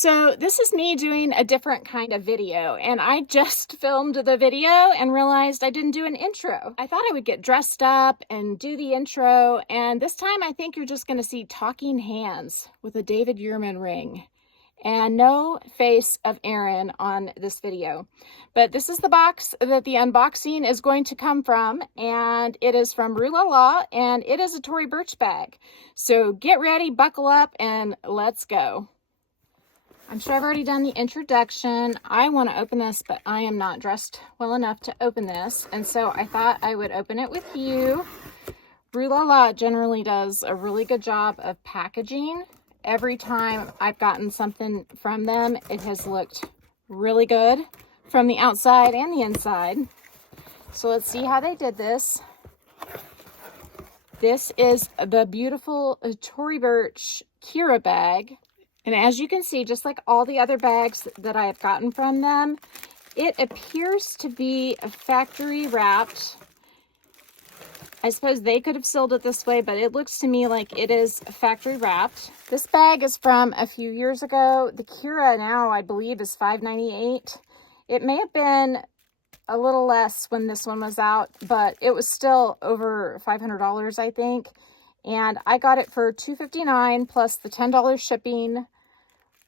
So this is me doing a different kind of video, and I just filmed the video and realized I didn't do an intro. I thought I would get dressed up and do the intro, and this time I think you're just going to see talking hands with a David Yurman ring and no face of Aaron on this video. But this is the box that the unboxing is going to come from, and it is from Rue-la-la, and it is a Tory Burch bag. So get ready, buckle up, and let's go. I'm sure I've already done the introduction. I want to open this, but I am not dressed well enough to open this. And so I thought I would open it with you. Rue-la-la generally does a really good job of packaging. Every time I've gotten something from them, it has looked really good from the outside and the inside. So let's see how they did this. This is the beautiful Tory Burch Kira bag. And as you can see, just like all the other bags that I have gotten from them, it appears to be factory wrapped. I suppose they could have sealed it this way, but it looks to me like it is factory wrapped. This bag is from a few years ago. The Kira now, I believe, is $5.98. It may have been a little less when this one was out, but it was still over $500, I think. And I got it for $2.59 plus the $10 shipping,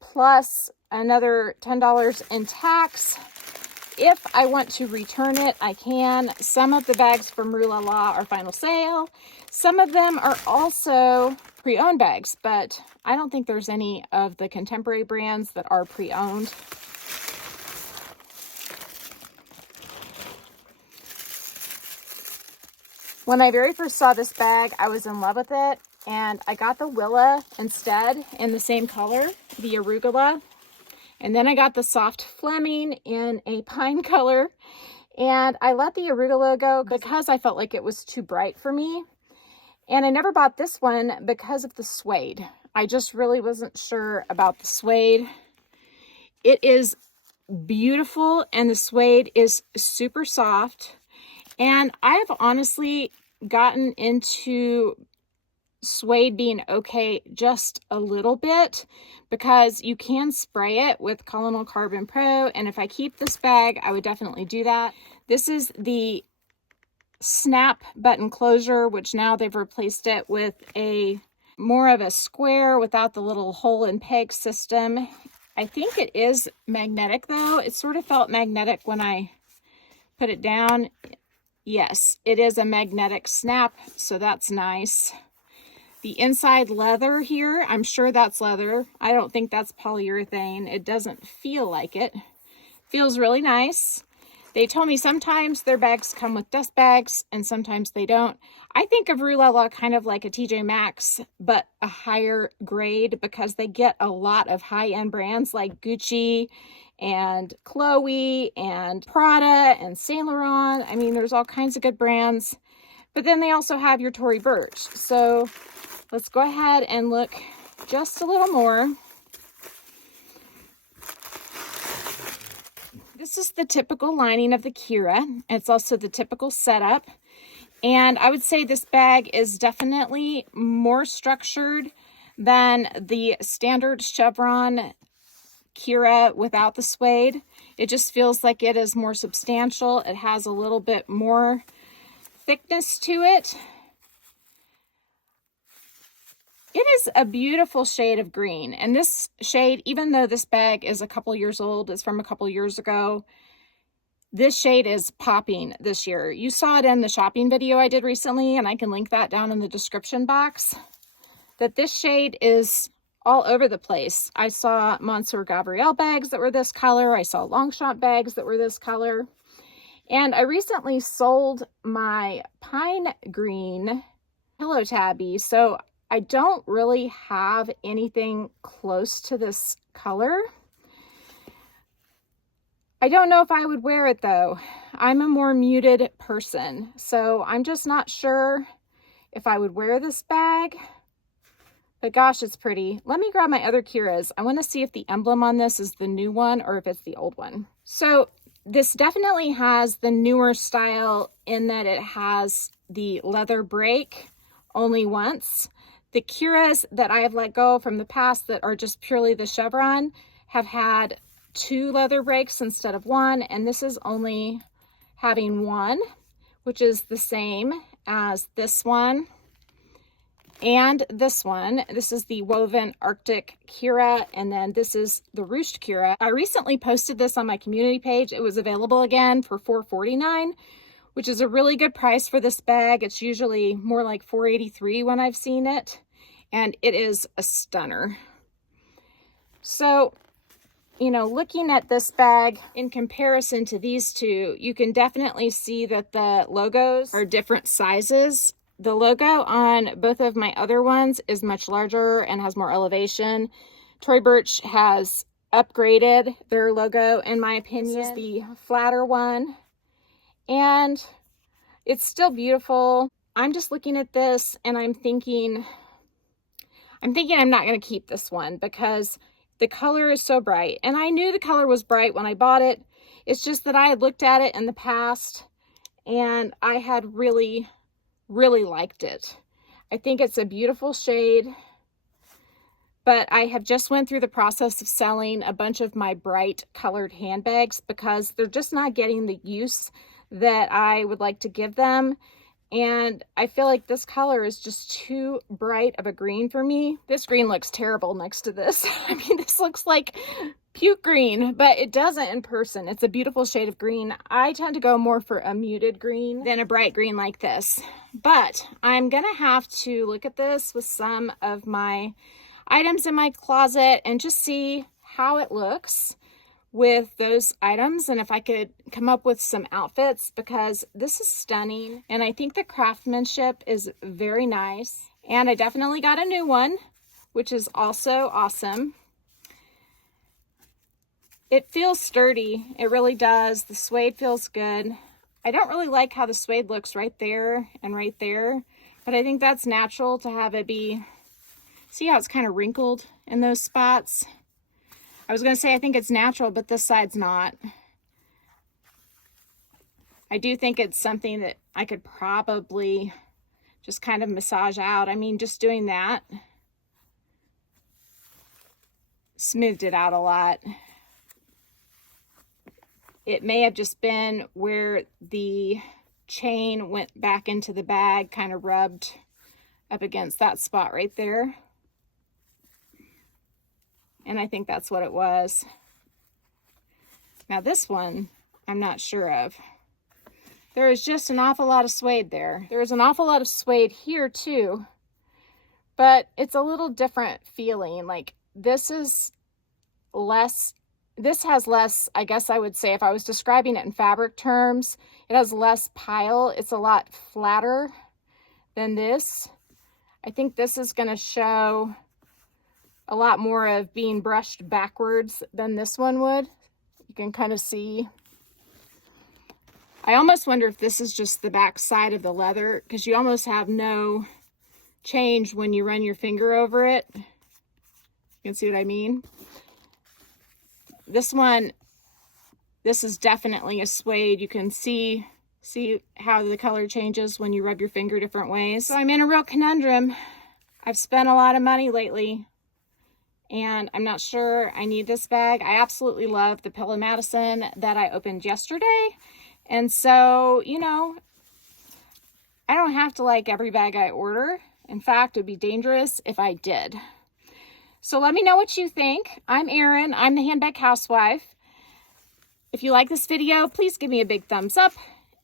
plus another $10 in tax. If I want to return it, I can. Some of the bags from Rue-la-la are final sale. Some of them are also pre-owned bags, but I don't think there's any of the contemporary brands that are pre-owned. When I very first saw this bag, I was in love with it, and I got the Willa instead in the same color, the Arugula. And then I got the soft Fleming in a pine color, and I let the Arugula go because I felt like it was too bright for me. And I never bought this one because of the suede. I just really wasn't sure about the suede. It is beautiful, and the suede is super soft. And I've honestly gotten into suede being okay just a little bit because you can spray it with Collonil Carbon Pro. And if I keep this bag, I would definitely do that. This is the snap button closure, which now they've replaced it with a more of a square without the little hole and peg system. I think it is magnetic though. It sort of felt magnetic when I put it down. Yes, it is a magnetic snap, so that's nice. The inside leather here, I'm sure that's leather. I don't think that's polyurethane. It doesn't feel like it. Feels really nice. They told me sometimes their bags come with dust bags and sometimes they don't. I think of Rue-la-la kind of like a TJ Maxx, but a higher grade because they get a lot of high-end brands like Gucci and Chloe and Prada and Saint Laurent. I mean, there's all kinds of good brands. But then they also have your Tory Burch. So let's go ahead and look just a little more. This is the typical lining of the Kira. It's also the typical setup. And I would say this bag is definitely more structured than the standard chevron Kira without the suede. It just feels like it is more substantial. It has a little bit more thickness to it. It is a beautiful shade of green, and this shade, even though this bag is a couple years old, it's from a couple years ago, this shade is popping this year. You saw it in the shopping video I did recently, and I can link that down in the description box, that this shade is all over the place. I saw Monsieur Gabriel bags that were this color. I saw Longchamp bags that were this color. And I recently sold my pine green pillow tabby, so I don't really have anything close to this color. I don't know if I would wear it though. I'm a more muted person, so I'm just not sure if I would wear this bag. But gosh, it's pretty. Let me grab my other Kiras. I want to see if the emblem on this is the new one or if it's the old one. So this definitely has the newer style in that it has the leather break only once. The Kiras that I have let go from the past that are just purely the chevron have had 2 leather breaks instead of 1, and this is only having 1, which is the same as this one and this one. This is the woven Arctic Kira, and then this is the Ruched Kira. I recently posted this on my community page. It was available again for $4.49, which is a really good price for this bag. It's usually more like $4.83 when I've seen it, and it is a stunner. So, you know, looking at this bag in comparison to these two, you can definitely see that the logos are different sizes. The logo on both of my other ones is much larger and has more elevation. Tory Burch has upgraded their logo, in my opinion. This is the flatter one, and it's still beautiful. I'm just looking at this and I'm thinking I'm not going to keep this one because the color is so bright. And I knew the color was bright when I bought it. It's just that I had looked at it in the past and I had really liked it. I think it's a beautiful shade, but I have just went through the process of selling a bunch of my bright colored handbags because they're just not getting the use that I would like to give them. And I feel like this color is just too bright of a green for me. This green looks terrible next to this. I mean, this looks like puke green, but it doesn't in person. It's a beautiful shade of green. I tend to go more for a muted green than a bright green like this. But I'm gonna have to look at this with some of my items in my closet and just see how it looks with those items and if I could come up with some outfits, because this is stunning and I think the craftsmanship is very nice. And I definitely got a new one, which is also awesome. It feels sturdy. It really does. The suede feels good. I don't really like how the suede looks right there and right there, but I think that's natural to have it be, see how it's kind of wrinkled in those spots? I was going to say I think it's natural, but this side's not. I do think it's something that I could probably just kind of massage out. I mean, just doing that smoothed it out a lot. It may have just been where the chain went back into the bag, kind of rubbed up against that spot right there. And I think that's what it was. Now this one, I'm not sure of. There is just an awful lot of suede there. There's an awful lot of suede here too, but it's a little different feeling. Like this is less, this has less, I guess I would say if I was describing it in fabric terms, it has less pile. It's a lot flatter than this. I think this is gonna show a lot more of being brushed backwards than this one would. You can kind of see. I almost wonder if this is just the back side of the leather, because you almost have no change when you run your finger over it. You can see what I mean? This one, this is definitely a suede. You can see how the color changes when you rub your finger different ways. So I'm in a real conundrum. I've spent a lot of money lately, and I'm not sure I need this bag. I absolutely love the Pillow Madison that I opened yesterday. And so, you know, I don't have to like every bag I order. In fact, it would be dangerous if I did. So let me know what you think. I'm Erin. I'm the Handbag Housewife. If you like this video, please give me a big thumbs up.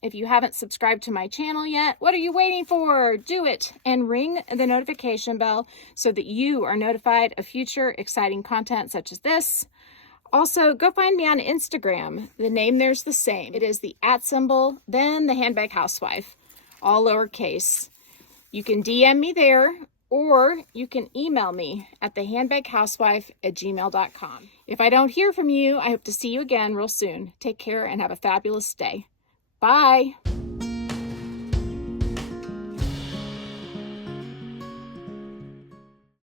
If you haven't subscribed to my channel yet, what are you waiting for? Do it and ring the notification bell so that you are notified of future exciting content such as this. Also, go find me on Instagram. The name there's the same. It is the @ then the Handbag Housewife, all lowercase. You can DM me there, or you can email me at thehandbaghousewife@gmail.com. If I don't hear from you, I hope to see you again real soon. Take care and have a fabulous day. Bye.